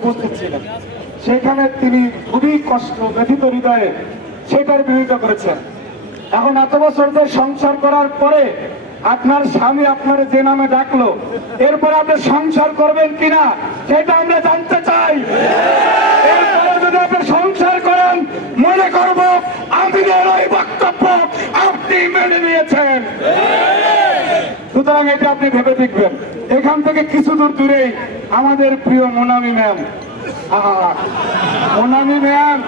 উপস্থিত ছিলেন। সেখানে তিনি খুবই কষ্ট ব্যথিত হৃদয়ে সেটার বিরোধিতা করেছেন। এখন এত বছর যে সংসার করার পরে আপনার স্বামী আপনার যে নামে ডাকলো, এরপরে আপনি সংসার করবেন কিনা সেটা আমরা জানতে চাই। এরপরে যদি আপনি সংসার করেন, মনে করব আমিরের ওই বক্তব্য আপনি মেনে নিয়েছেন। সুতরাং এটা আপনি ভেবে দেখবেন। এখান থেকে কিছু দূর দূরেই আমাদের প্রিয় মোনামি ম্যাম, মোনামি ম্যাম,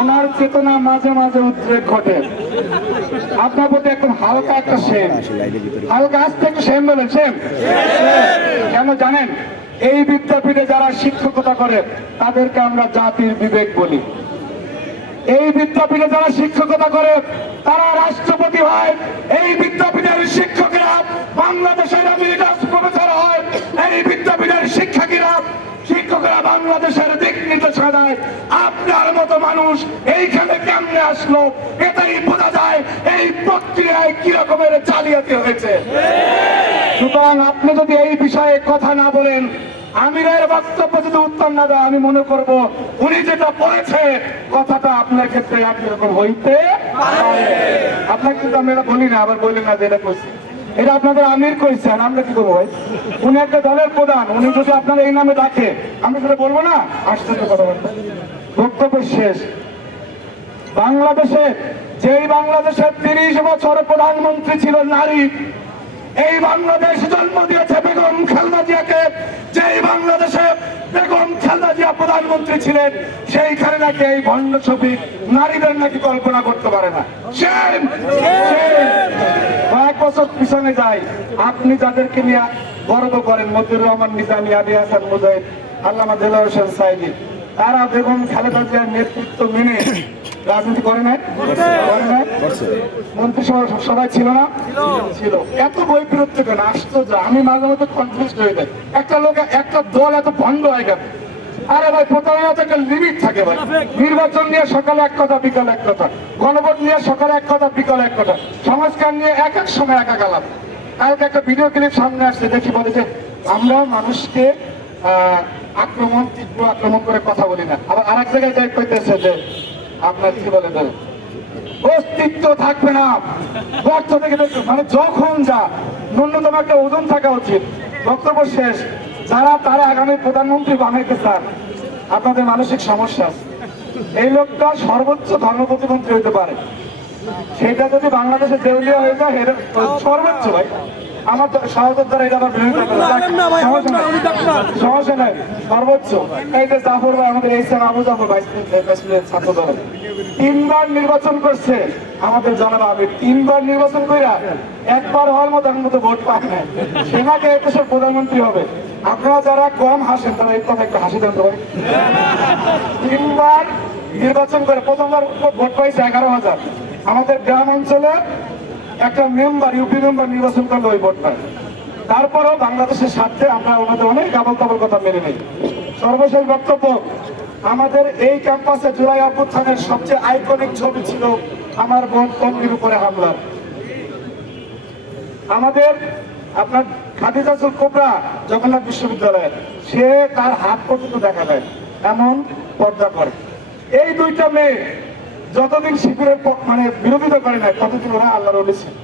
ওনার চেতনা মাঝে মাঝে উদ্রেক ঘটে। আপনার প্রতি একদম হালকা একটা সেম, হালকা আসতে একটু সেম বলেন। সেম কেন জানেন? এই বিদ্যাপীঠে যারা শিক্ষকতা করে তাদেরকে আমরা জাতির বিবেক বলি। এই বিদ্যাপীঠে যারা শিক্ষকতা করে তারা রাষ্ট্রপতি হয়। এই বিদ্যাপীঠের শিক্ষকেরা বাংলাদেশের প্রফেসর হয়। এই বিদ্যাপীঠের শিক্ষকেরা বাংলাদেশের দিক নির্দেশনা দেয়। আপনার মতো মানুষ এইখানে কেমনে আসলো এটাই বোঝা যায় এই প্রক্রিয়ায় কি রকমের জালিয়াতি হয়েছে। সুতরাং আপনি যদি এই বিষয়ে কথা না বলেন, আমিরের বক্তব্য যদি উত্তর না দেয়, আমি মনে করব উনি যেটা বলেছে কথাটা আপনার ক্ষেত্রে একই রকম হইতে পারে। আপনাকে কিন্তু আমি এটা বলি না, আবার বললেন না যে এটা করছি, এটা আপনাদের আমির কইছেন, আমরা কি করবো ভাই? উনি একটা দলের প্রধান, উনি যদি আপনার এই নামে ডাকে আমরা সেটা বলবো না? আশ্চর্য কথা বলতে। বক্তব্য শেষ। বাংলাদেশে যেই বাংলাদেশের 30 বছর প্রধানমন্ত্রী ছিল নারী, এই বাংলাদেশ জন্ম দিয়েছে বেগম খালেদা জিয়াকে। যেই বাংলাদেশে বেগম খালেদা জিয়া প্রধানমন্ত্রী ছিলেন, সেইখানে নাকি এই ভণ্ড ছবি নারীদের নাকি কল্পনা করতে পারে না। কয়েক বছর পিছনে যাই, আপনি যাদেরকে নিয়ে গর্ব করেন, মতিউর রহমান নিজামী, আলী হাসান মুজাহিদ, আল্লামা দেলোয়ার হোসেন সাইদি, তারা বেগম খালেদা জিয়ার নেতৃত্ব মেনে রাজনীতি করে নাই? মন্ত্রিসভা সবাই ছিল না? ছিল। এত বৈপরীত্য কেন? আশ্চর্য। আমি মাঝে মধ্যে কনফিউজ হয়ে যাই, একটা লোক একটা দল এত ভণ্ড হয়ে গেল। আরে ভাই, প্রতারণাতে একটা লিমিট থাকে ভাই। নির্বাচন নিয়ে সকালে এক কথা, বিকালে এক কথা, গণভোট নিয়ে সকালে এক কথা, বিকালে এক কথা, সংস্কার নিয়ে এক এক সময় এক এক আলাপ। কালকে একটা ভিডিও ক্লিপ সামনে আসছে, দেখি বলে যে আমরা মানুষকে তীব্র আক্রমণ করে কথা বলি না। আবার আর এক জায়গায় যাই কইতেছে যে আপনার কি বলে দেবে, অস্তিত্ব থাকবে না গর্ত থেকে। মানে যখন যা ন্যূনতম একটা ওজন থাকা উচিত। বক্তব্য শেষ। যারা তারা আগামী প্রধানমন্ত্রী বানাইতে চান, আপনাদের মানসিক সমস্যা আছে। এই লোকটা সর্বোচ্চ ধর্ম প্রতিমন্ত্রী হইতে পারে, সেটা যদি বাংলাদেশে দেউলিয়া হয়ে যায়, সর্বোচ্চ ভাই আমার সহজের দ্বারা এটা আমার বিরোধিতা সমস্যা নাই। সর্বোচ্চ এই যে জাফর ভাই, আমাদের এই আবু জাফর ভাইস প্রেসিডেন্ট ছাত্র দল, 3 বার নির্বাচন করছে আমাদের জনাব আমির। 3 বার নির্বাচন কইরা একবার হওয়ার মতো এখন মতো ভোট পায় না, সে নাকি দেশের প্রধানমন্ত্রী হবে। আপনারা যারা কম হাসেন তারা এই কথা একটু হাসি দেন তো ভাই। 3 বার নির্বাচন করে প্রথমবার ভোট পাইছে 11,000। আমাদের গ্রাম অঞ্চলে একটা মেম্বার, ইউপি মেম্বার নির্বাচন করলো ওই ভোট পায়। তারপরেও বাংলাদেশের স্বার্থে আমরা ওনাদের অনেক আবল তাবল কথা মেনে নেই। সর্বশেষ বক্তব্য, আমাদের এই ক্যাম্পাসে জুলাই অভ্যুত্থানের সবচেয়ে আইকনিক ছবি ছিল আমার বোন তন্বীর উপরে হামলা। আমাদের আপনার খাদিজাতুল কুবরা জগন্নাথ বিশ্ববিদ্যালয়ে, সে তার হাত পর্যন্ত দেখা দেয় এমন পর্দা করে। এই দুইটা মেয়ে যতদিন শিবিরের মানে বিরোধিতা করে নাই, ততদিন ওরা আল্লাহর ওলি ছিল।